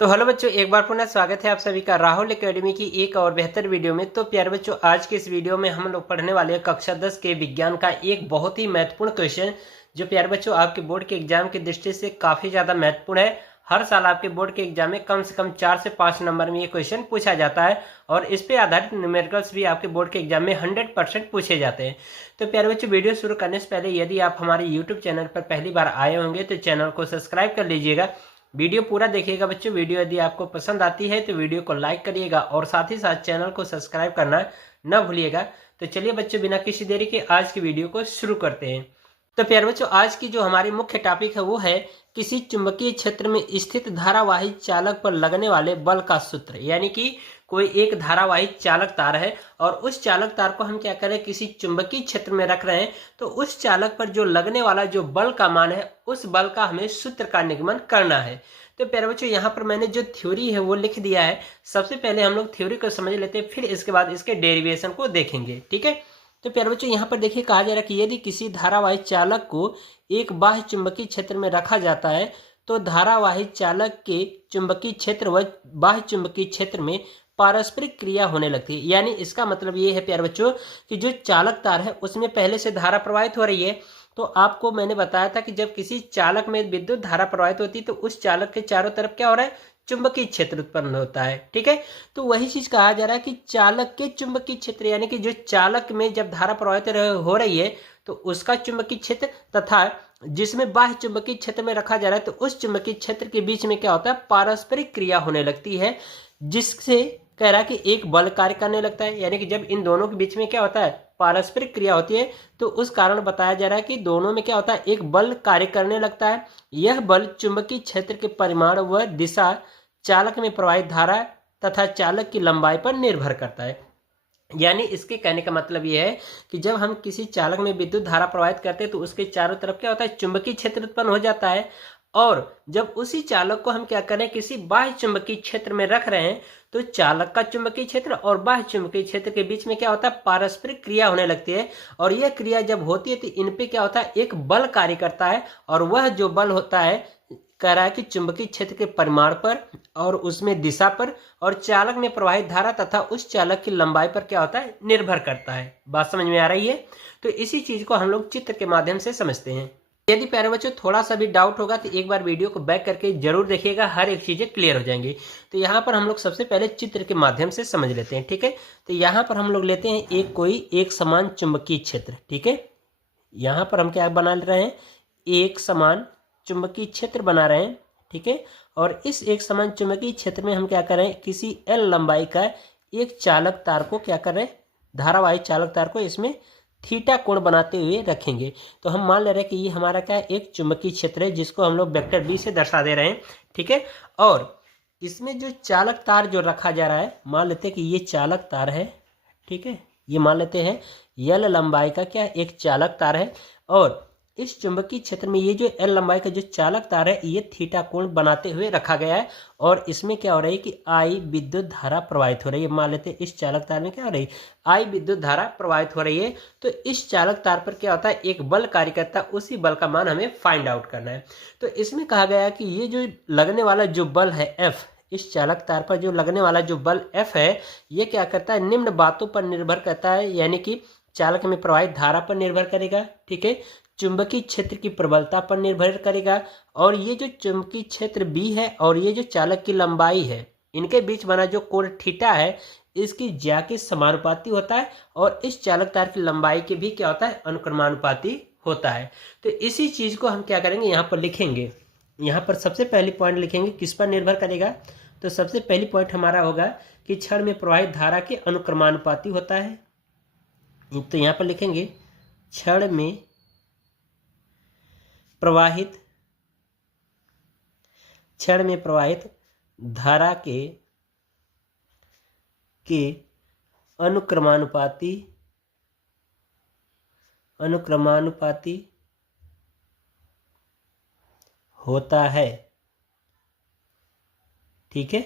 तो हेलो बच्चों, एक बार पुनः स्वागत है आप सभी का राहुल एकेडमी की एक और बेहतर वीडियो में। तो प्यारे बच्चों, आज के इस वीडियो में हम लोग पढ़ने वाले हैं कक्षा 10 के विज्ञान का एक बहुत ही महत्वपूर्ण क्वेश्चन, जो प्यारे बच्चों आपके बोर्ड के एग्जाम की दृष्टि से काफ़ी ज़्यादा महत्वपूर्ण है। हर साल आपके बोर्ड के एग्जाम में कम से कम 4 से 5 नंबर में ये क्वेश्चन पूछा जाता है और इस पर आधारित न्यूमेरिकल्स भी आपके बोर्ड के एग्जाम में 100% पूछे जाते हैं। तो प्यारे बच्चों, वीडियो शुरू करने से पहले यदि आप हमारे यूट्यूब चैनल पर पहली बार आए होंगे तो चैनल को सब्सक्राइब कर लीजिएगा। वीडियो पूरा देखिएगा बच्चों। वीडियो यदि आपको पसंद आती है तो वीडियो को लाइक करिएगा और साथ ही साथ चैनल को सब्सक्राइब करना न भूलिएगा। तो चलिए बच्चों, बिना किसी देरी के आज की वीडियो को शुरू करते हैं। तो प्यारे बच्चों, आज की जो हमारी मुख्य टॉपिक है वो है किसी चुंबकीय क्षेत्र में स्थित धारावाही चालक पर लगने वाले बल का सूत्र। यानी कि कोई एक धारावाही चालक तार है और उस चालक तार को हम क्या करें, किसी चुंबकीय क्षेत्र में रख रहे हैं, तो उस चालक पर जो लगने वाला जो बल का मान है उस बल का हमें सूत्र का निगमन करना है। तो प्यारे बच्चों, यहाँ पर मैंने जो थ्योरी है वो लिख दिया है। सबसे पहले हम लोग थ्योरी को समझ लेते हैं, फिर इसके बाद इसके डेरिवेशन को देखेंगे। ठीक है। तो प्यारे बच्चों, यहाँ पर देखिए कहा जा रहा है कि यदि किसी धारावाही चालक को एक बाह्य चुंबकीय क्षेत्र में रखा जाता है तो धारावाही चालक के चुंबकीय क्षेत्र व बाह्य चुंबकीय क्षेत्र में पारस्परिक क्रिया होने लगती है। यानी इसका मतलब ये है प्यारे बच्चों कि जो चालक तार है उसमें पहले से धारा प्रवाहित हो रही है। तो आपको मैंने बताया था कि जब किसी चालक में विद्युत धारा प्रवाहित होती है तो उस चालक के चारों तरफ क्या हो रहा है, चुंबकीय क्षेत्र उत्पन्न होता है। ठीक है। तो वही चीज कहा जा रहा है कि चालक के चुंबकीय क्षेत्र, यानी कि जो चालक में जब धारा प्रवाहित हो रही है तो उसका चुंबकीय क्षेत्र तथा जिसमें बाह्य चुंबकीय क्षेत्र में रखा जा रहा है तो उस चुंबकीय क्षेत्र के बीच में क्या होता है, पारस्परिक क्रिया होने लगती है, जिससे कह रहा है कि एक बल कार्य करने लगता है। यानी कि जब इन दोनों के बीच में क्या होता है, पारस्परिक क्रिया होती है, तो उस कारण बताया जा रहा है कि दोनों में क्या होता है, एक बल कार्य करने लगता है। यह बल चुंबकीय क्षेत्र के परिमाण व दिशा, चालक में प्रवाहित धारा तथा चालक की लंबाई पर निर्भर करता है। यानी इसके कहने का मतलब यह है कि जब हम किसी चालक में विद्युत धारा प्रवाहित करते हैं तो उसके चारों तरफ क्या होता है, चुंबकीय क्षेत्र उत्पन्न हो जाता है। और जब उसी चालक को हम क्या करें, किसी बाह्य चुंबकीय क्षेत्र में रख रहे हैं तो चालक का चुंबकीय क्षेत्र और बाह्य चुंबकीय क्षेत्र के बीच में क्या होता है, पारस्परिक क्रिया होने लगती है। और यह क्रिया जब होती है तो इन पे क्या होता है, एक बल कार्य करता है। और वह जो बल होता है, कह रहा है कि चुंबकीय क्षेत्र के परिमाण पर और उसमें दिशा पर और चालक में प्रवाहित धारा तथा उस चालक की लंबाई पर क्या होता है, निर्भर करता है। बात समझ में आ रही है। तो इसी चीज को हम लोग चित्र के माध्यम से समझते हैं। यदि प्यारे बच्चों थोड़ा सा भी डाउट होगा तो एक बार वीडियो को बैक करके जरूर देखिएगा, हर एक चीजें क्लियर हो जाएंगी। तो यहाँ पर हम लोग सबसे पहले चित्र के माध्यम से समझ लेते हैं। ठीक है। तो यहाँ पर हम लोग लेते हैं एक समान चुंबकीय क्षेत्र। ठीक है। यहाँ पर हम क्या बना रहे हैं, एक समान चुंबकीय क्षेत्र बना रहे हैं। ठीक है। और इस एक समान चुंबकीय क्षेत्र में हम क्या कर रहे हैं, किसी एल लंबाई का एक चालक तार को क्या कर रहे हैं, धारावाही चालक तार को इसमें थीटा कोण बनाते हुए रखेंगे। तो हम मान ले रहे हैं कि ये हमारा क्या है, एक चुंबकीय क्षेत्र है जिसको हम लोग वेक्टर बी से दर्शा दे रहे हैं। ठीक है। और इसमें जो चालक तार जो रखा जा रहा है, मान लेते हैं कि ये चालक तार है। ठीक है। ये मान लेते हैं एल लंबाई का क्या एक चालक तार है और इस चुंबकीय क्षेत्र में ये जो एल लंबाई का जो चालक तार है ये थीटा कोण बनाते हुए रखा गया है। और इसमें क्या हो रही है कि आई विद्युत धारा प्रवाहित हो रही है। मान लेते हैं इस चालक तार में क्या हो रही है, आई विद्युत धारा प्रवाहित हो रही है। तो इस चालक तार पर क्या होता है, एक बल कार्य करता है, उसी बल का मान हमें फाइंड आउट करना है। तो इसमें कहा गया है कि ये जो लगने वाला जो बल है एफ, इस चालक तार पर जो लगने वाला जो बल एफ है ये क्या करता है, निम्न बातों पर निर्भर करता है। यानी कि चालक में प्रवाहित धारा पर निर्भर करेगा। ठीक है। चुंबकीय क्षेत्र की प्रबलता पर निर्भर करेगा और ये जो चुंबकीय क्षेत्र बी है और ये जो चालक की लंबाई है, इनके बीच बना जो कोण थीटा है इसकी ज्या के समानुपाती होता है और इस चालक तार की लंबाई के भी क्या होता है, अनुक्रमानुपाती होता है। तो इसी चीज को हम क्या करेंगे, यहाँ पर लिखेंगे। यहाँ पर सबसे पहली पॉइंट लिखेंगे, किस पर निर्भर करेगा, तो सबसे पहली पॉइंट हमारा होगा कि क्षण में प्रवाहित धारा के अनुक्रमानुपाती होता है। तो यहाँ पर लिखेंगे क्षण में प्रवाहित धारा के अनुक्रमानुपाती होता है। ठीक है।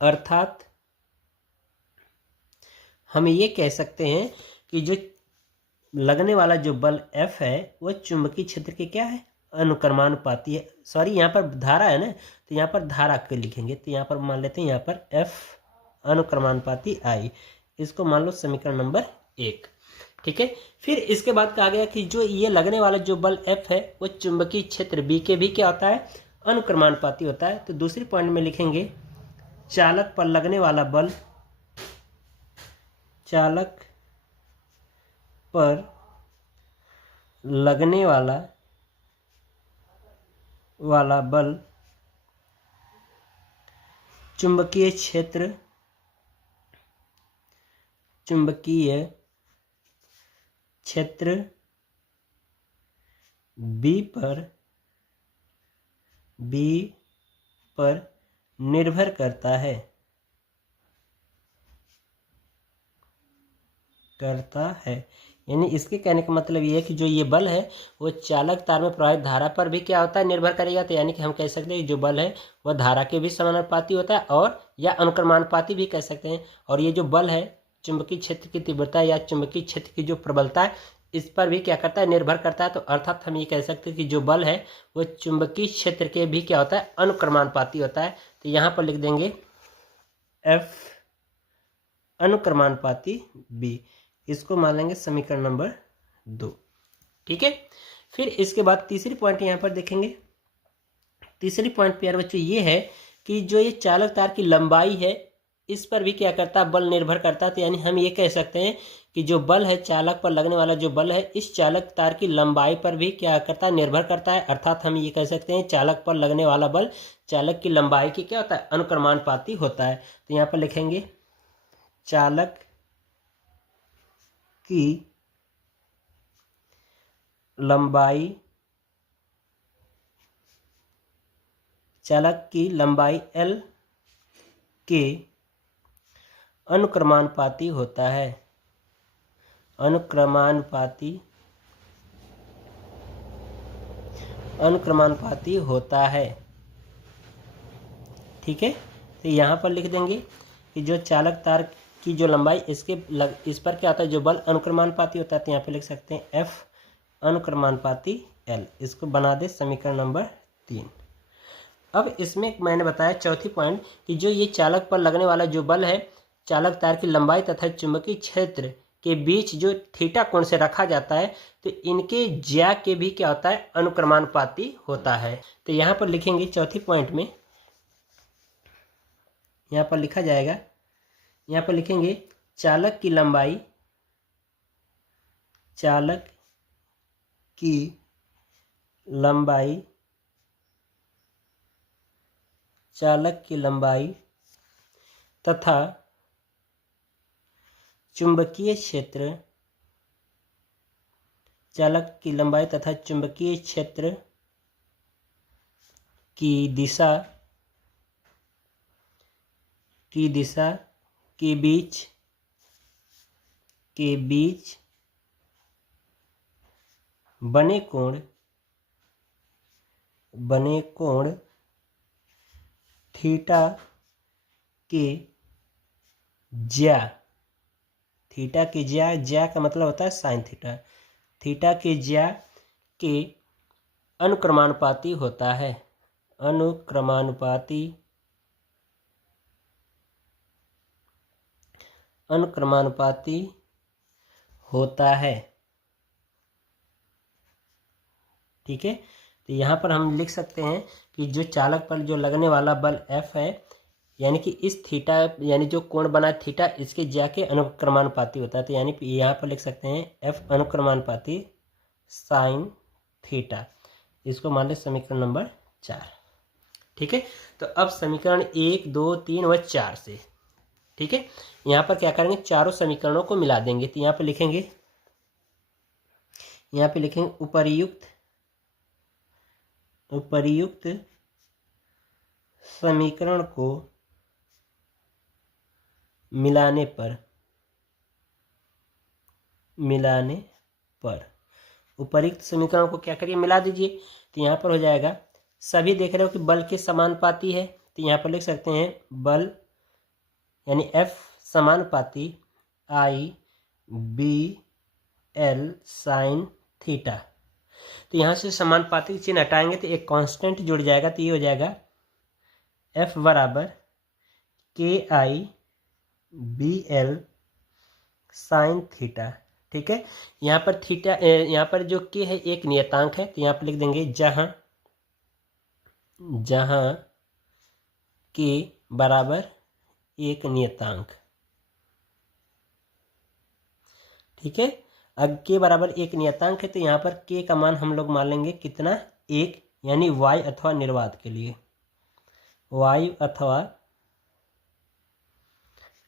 अर्थात हम ये कह सकते हैं कि जो लगने वाला जो बल F है वह चुंबकीय क्षेत्र के क्या है, अनुक्रमानुपाती है, सॉरी यहाँ पर धारा है ना, तो यहाँ पर धारा के लिखेंगे, तो यहाँ पर मान लेते हैं यहाँ पर F अनुक्रमानुपाती I, इसको मान लो समीकरण नंबर 1। ठीक है, फिर इसके बाद कहा गया कि जो ये लगने वाला जो बल F है वो चुंबकीय क्षेत्र B के भी क्या होता है, अनुक्रमानुपाती होता है। तो दूसरी पॉइंट में लिखेंगे चालक पर लगने वाला बल, चालक पर लगने वाला बल चुंबकीय क्षेत्र B पर निर्भर करता है, यानी इसके कहने का मतलब ये है कि जो ये बल है वो चालक तार में प्रवाहित धारा पर भी क्या होता है, निर्भर करेगा। तो यानी कि हम कह सकते हैं जो बल है वह धारा के भी समानुपाती होता है और या अनुक्रमानुपाती भी कह सकते हैं। और ये जो बल है चुंबकीय क्षेत्र की तीव्रता या चुंबकीय क्षेत्र की जो प्रबलता है इस पर भी क्या करता है, निर्भर करता है। तो अर्थात हम ये कह सकते हैं कि जो बल है वो चुंबकीय क्षेत्र के भी क्या होता है, अनुक्रमानुपाती होता है। तो यहाँ पर लिख देंगे F अनुक्रमानुपाती B, इसको मान लेंगे समीकरण नंबर 2। ठीक है, फिर इसके बाद तीसरी पॉइंट यहाँ पर देखेंगे। तीसरी पॉइंट प्यारे बच्चों ये है कि जो ये चालक तार की लंबाई है इस पर भी क्या करता है, बल निर्भर करता है। तो यानी हम ये कह सकते हैं कि जो बल है चालक पर लगने वाला जो बल है इस चालक तार की लंबाई पर भी क्या करता है, निर्भर करता है। अर्थात हम ये कह सकते हैं चालक पर लगने वाला बल चालक की लंबाई की क्या होता है, अनुक्रमानुपाती होता है। तो यहाँ पर लिखेंगे चालक की लंबाई L के अनुक्रमानुपाती होता है, अनुक्रमानुपाती होता है। ठीक है, तो यहाँ पर लिख देंगे कि जो चालक तार की जो लंबाई इस पर क्या होता है, जो बल अनुक्रमानुपाती होता है। तो यहाँ पे लिख सकते हैं F अनुक्रमानुपाती L, इसको बना दे समीकरण नंबर 3। अब इसमें मैंने बताया चौथी पॉइंट कि जो ये चालक पर लगने वाला जो बल है चालक तार की लंबाई तथा चुंबकीय क्षेत्र के बीच जो थीटा कोण से रखा जाता है तो इनके ज्या के भी क्या होता है, अनुक्रमानुपाती होता है। तो यहाँ पर लिखेंगे चौथी पॉइंट में, यहाँ पर लिखा जाएगा, यहाँ पर लिखेंगे चालक की लंबाई तथा चुंबकीय क्षेत्र की दिशा के बीच बने कोण थीटा के ज्या का मतलब होता है साइन थीटा के ज्या के अनुक्रमानुपाती होता है, अनुक्रमानुपाती होता है। ठीक है, तो यहाँ पर हम लिख सकते हैं कि जो चालक पर जो लगने वाला बल F है यानी कि इस थीटा यानी जो कोण बना थीटा इसके ज्या के अनुक्रमानुपाती होता है। तो यानी यहाँ पर लिख सकते हैं F अनुक्रमानुपाती साइन थीटा, इसको मान लें समीकरण नंबर 4। ठीक है, तो अब समीकरण 1, 2, 3 व 4 से, ठीक है, यहाँ पर क्या करेंगे, चारों समीकरणों को मिला देंगे। तो यहाँ पे लिखेंगे उपर्युक्त समीकरण को मिलाने पर उपर्युक्त समीकरण को क्या करिए, मिला दीजिए। तो यहाँ पर हो जाएगा, सभी देख रहे हो कि बल के समानुपाती है। तो यहाँ पर लिख सकते हैं बल यानी F समानुपाती I B L sine theta. तो यहाँ से समानुपाती चिन्ह हटाएंगे तो एक कांस्टेंट जुड़ जाएगा, तो ये हो जाएगा F बराबर KI/BL साइन थीटा। ठीक है, यहाँ पर थीटा, यहाँ पर जो के है एक नियतांक है, तो यहाँ पर लिख देंगे जहाँ के बराबर एक नियतांक। ठीक है, अब के बराबर एक नियतांक है तो यहाँ पर के का मान हम लोग मान लेंगे कितना, 1, यानी वायु अथवा निर्वात के लिए, वायु अथवा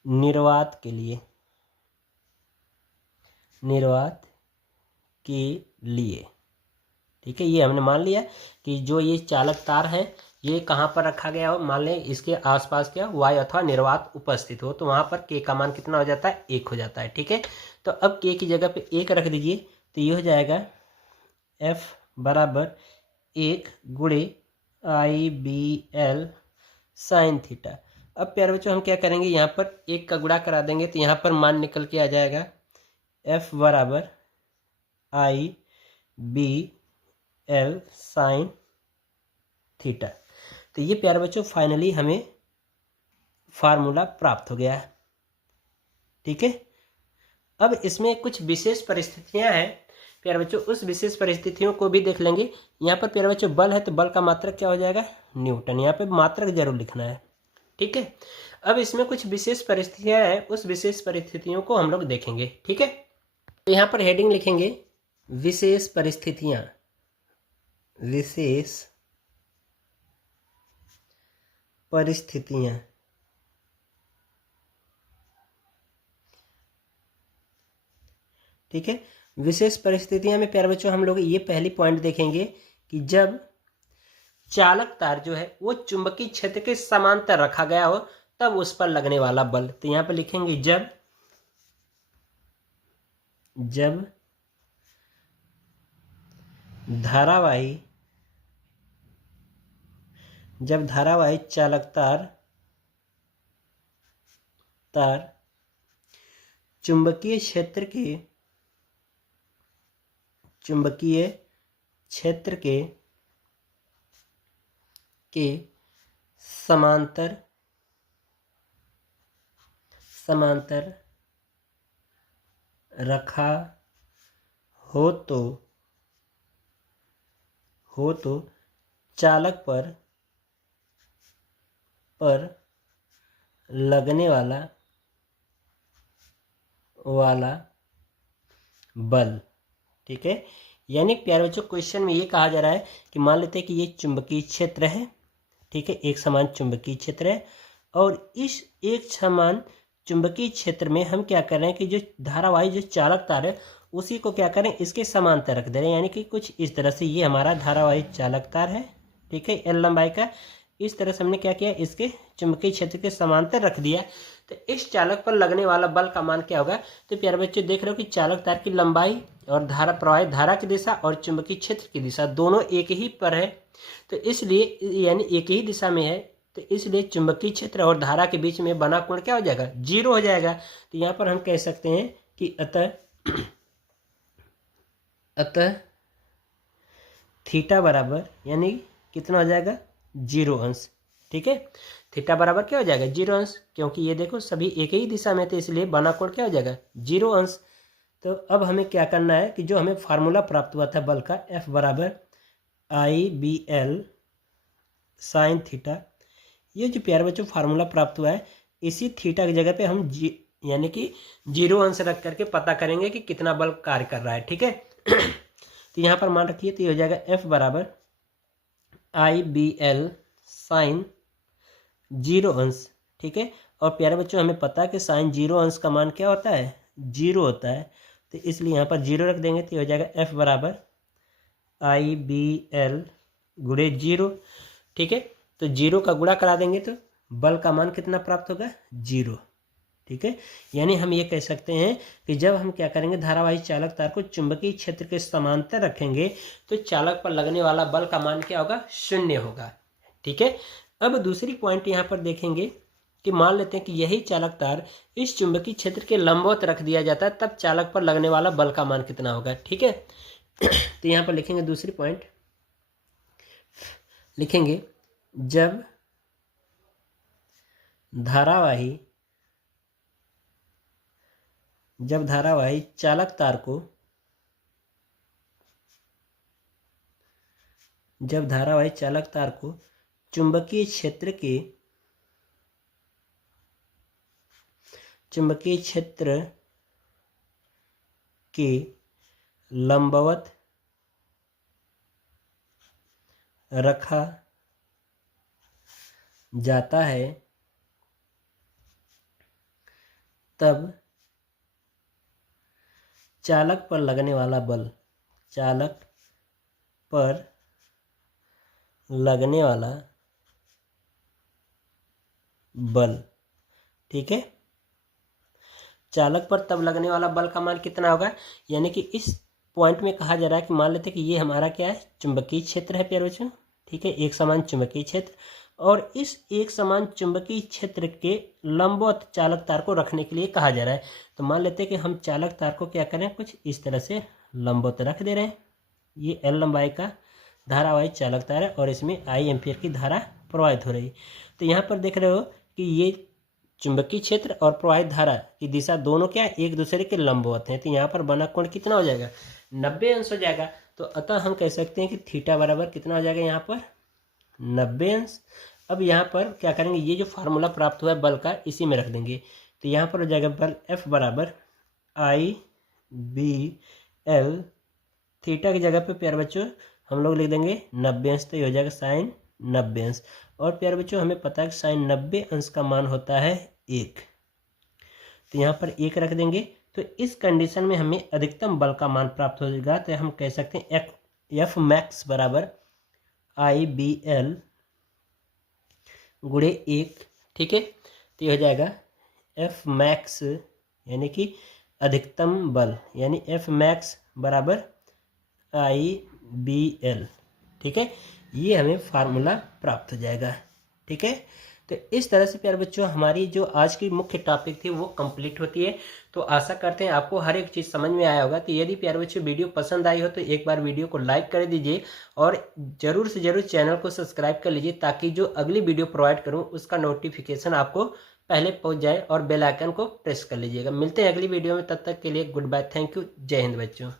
निर्वात के लिए, निर्वात के लिए। ठीक है, ये हमने मान लिया कि जो ये चालक तार है ये कहाँ पर रखा गया हो, मान लें इसके आसपास क्या वायु अथवा निर्वात उपस्थित हो, तो वहाँ पर के का मान कितना हो जाता है, 1 हो जाता है। ठीक है, तो अब के की जगह पे 1 रख दीजिए, तो ये हो जाएगा F बराबर 1 गुणे IBL साइन थीटा। अब प्यारे बच्चों हम क्या करेंगे, यहाँ पर 1 का गुणा करा देंगे तो यहाँ पर मान निकल के आ जाएगा F बराबर IBL साइन थीटा। तो ये प्यारे बच्चों फाइनली हमें फार्मूला प्राप्त हो गया है। ठीक है, अब इसमें कुछ विशेष परिस्थितियां हैं प्यारे बच्चों, उस विशेष परिस्थितियों को भी देख लेंगे। यहाँ पर प्यारे बच्चों बल है तो बल का मात्रक क्या हो जाएगा, न्यूटन, यहाँ पे मात्रक जरूर लिखना है। ठीक है, अब इसमें कुछ विशेष परिस्थितियां हैं, उस विशेष परिस्थितियों को हम लोग देखेंगे। ठीक है, तो यहाँ पर हेडिंग लिखेंगे विशेष परिस्थितियां, विशेष परिस्थितियां। ठीक है, विशेष परिस्थितियां में प्यारे बच्चों हम लोग ये पहली पॉइंट देखेंगे कि जब चालक तार जो है वो चुंबकीय क्षेत्र के समांतर रखा गया हो तब उस पर लगने वाला बल। तो यहाँ पर लिखेंगे जब धारावाही चालक तार चुंबकीय क्षेत्र के समांतर रखा हो तो चालक पर लगने वाला बल। ठीक है, यानी प्यारे बच्चों क्वेश्चन में ये कहा जा रहा है कि मान लेते हैं कि ये चुंबकीय क्षेत्र है। ठीक है, एक समान चुंबकीय क्षेत्र है और इस एक समान चुंबकीय क्षेत्र में हम क्या कर रहे हैं कि जो धारावाही जो चालक तार है उसी को क्या करें, इसके समांतर रख दे रहे हैं, यानी कि कुछ इस तरह से ये हमारा धारावाही चालक तार है। ठीक है, L लंबाई का, इस तरह से हमने क्या किया, इसके चुंबकीय क्षेत्र के समांतर रख दिया। तो इस चालक पर लगने वाला बल का मान क्या होगा, तो प्यारे बच्चों देख रहे हो कि चालक तार की लंबाई और धारा प्रवाहित धारा की दिशा और चुंबकीय क्षेत्र की दिशा दोनों एक ही पर है, तो इसलिए यानी एक ही दिशा में है, तो इसलिए चुंबकीय क्षेत्र और धारा के बीच में बना कोण क्या हो जाएगा, 0 हो जाएगा। तो यहाँ पर हम कह सकते हैं कि अतः थीटा बराबर यानी कितना हो जाएगा, 0 अंश। ठीक है, थीटा बराबर क्या हो जाएगा, 0 अंश, क्योंकि ये देखो सभी एक ही दिशा में थे इसलिए बना कोण क्या हो जाएगा, 0 अंश। तो अब हमें क्या करना है कि जो हमें फार्मूला प्राप्त हुआ था बल का, F बराबर IBL साइन थीटा, ये जो प्यारे बच्चों फार्मूला प्राप्त हुआ है इसी थीटा की जगह पे हम यानी कि 0 अंश रख करके पता करेंगे कि कितना बल कार्य कर रहा है। ठीक है, तो यहाँ पर मान रखिए, तो ये हो जाएगा F बराबर IBL साइन 0 अंश। ठीक है, और प्यारे बच्चों हमें पता है कि साइन 0 अंश का मान क्या होता है, 0 होता है, तो इसलिए यहाँ पर 0 रख देंगे, तो ये हो जाएगा F बराबर IBL गुणे 0। ठीक है, तो 0 का गुणा करा देंगे तो बल का मान कितना प्राप्त होगा, 0। ठीक है, यानी हम ये कह सकते हैं कि जब हम क्या करेंगे, धारावाही चालक तार को चुंबकीय क्षेत्र के समांतर रखेंगे तो चालक पर लगने वाला बल का मान क्या होगा, 0 होगा। ठीक है, अब दूसरी पॉइंट यहाँ पर देखेंगे कि मान लेते हैं कि यही चालक तार इस चुंबकीय क्षेत्र के लंबवत रख दिया जाता है, तब चालक पर लगने वाला बल का मान कितना होगा। ठीक है, तो यहाँ पर लिखेंगे दूसरी पॉइंट, लिखेंगे जब धारावाही चालक तार को चुंबकीय क्षेत्र के लंबवत रखा जाता है तब चालक पर लगने वाला बल, ठीक है। चालक पर तब लगने वाला बल का मान कितना होगा, यानी कि इस पॉइंट में कहा जा रहा है कि मान लेते हैं कि ये हमारा क्या है, चुंबकीय क्षेत्र है प्यारे बच्चों, ठीक है, एक समान चुंबकीय क्षेत्र, और इस एक समान चुंबकीय क्षेत्र के लंबवत चालक तार को रखने के लिए कहा जा रहा है। तो मान लेते हैं कि हम चालक तार को क्या करें, कुछ इस तरह से लंबवत रख दे रहे हैं। ये L लंबाई का धारावाही चालक तार है और इसमें I एम्पीयर की धारा प्रवाहित हो रही है। तो यहाँ पर देख रहे हो कि ये चुंबकीय क्षेत्र और प्रवाहित धारा की दिशा दोनों क्या एक दूसरे के लंबवत हैं। तो यहाँ पर बना कोण कितना हो जाएगा, 90 अंश हो जाएगा। तो अतः हम कह सकते हैं कि थीटा बराबर कितना हो जाएगा, यहाँ पर 90 अंश। अब यहाँ पर क्या करेंगे, ये जो फार्मूला प्राप्त हुआ है बल का, इसी में रख देंगे। तो यहाँ पर हो जाएगा बल F बराबर I/B/L, थीटा की जगह पे प्यारे बच्चों हम लोग लिख देंगे 90 अंश, तो ये हो जाएगा साइन 90 अंश। और प्यारे बच्चों हमें पता है कि साइन 90 अंश का मान होता है 1, तो यहाँ पर 1 रख देंगे। तो इस कंडीशन में हमें अधिकतम बल का मान प्राप्त हो जाएगा। तो हम कह सकते हैं F मैक्स बराबर I/B/L गुणे 1, ठीक है। तो ये हो जाएगा F मैक्स यानी कि अधिकतम बल, यानी F मैक्स बराबर I/B/L, ठीक है। ये हमें फार्मूला प्राप्त हो जाएगा, ठीक है। तो इस तरह से प्यारे बच्चों हमारी जो आज की मुख्य टॉपिक थी वो कंप्लीट होती है। तो आशा करते हैं आपको हर एक चीज़ समझ में आया होगा। तो यदि प्यारे बच्चों वीडियो पसंद आई हो तो एक बार वीडियो को लाइक कर दीजिए और ज़रूर से ज़रूर चैनल को सब्सक्राइब कर लीजिए, ताकि जो अगली वीडियो प्रोवाइड करूँ उसका नोटिफिकेशन आपको पहले पहुँच जाए, और बेल आइकन को प्रेस कर लीजिएगा। मिलते हैं अगली वीडियो में, तब तक के लिए गुड बाय, थैंक यू, जय हिंद बच्चों।